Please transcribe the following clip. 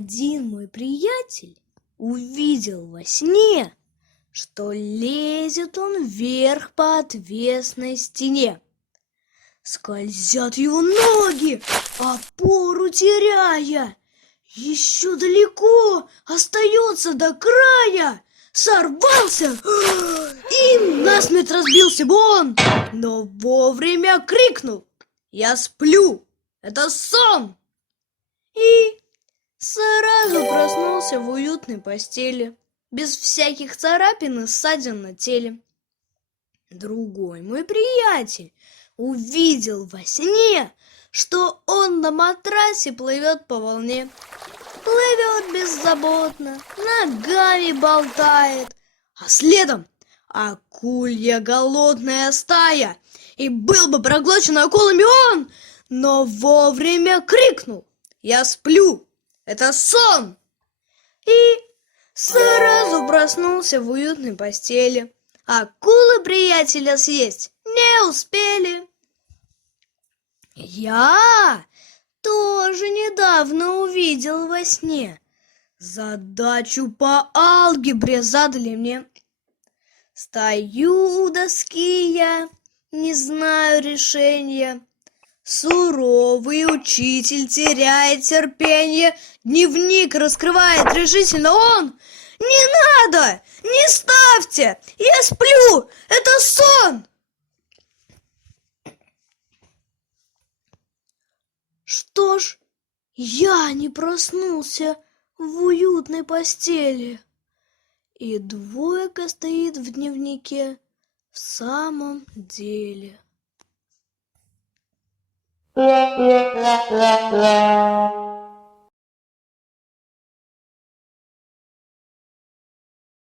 Один мой приятель увидел во сне, что лезет он вверх по отвесной стене. Скользят его ноги, опору теряя. Еще далеко остается до края. Сорвался и насмерть разбился бы он, но вовремя крикнул: «Я сплю! Это сон!» И сразу проснулся в уютной постели, без всяких царапин и ссадин на теле. Другой мой приятель увидел во сне, что он на матрасе плывет по волне. Плывет беззаботно, ногами болтает, а следом акулья голодная стая. И был бы проглочен акулами он, но вовремя крикнул: «Я сплю! Это сон!» И сразу проснулся в уютной постели. Акулы приятеля съесть не успели. Я тоже недавно увидел во сне. Задачу по алгебре задали мне. Стою у доски я, не знаю решения. Суровый учитель теряет терпение, дневник раскрывает решительно он. «Не надо! Не ставьте! Я сплю! Это сон!» Что ж, я не проснулся в уютной постели, и двойка стоит в дневнике в самом деле.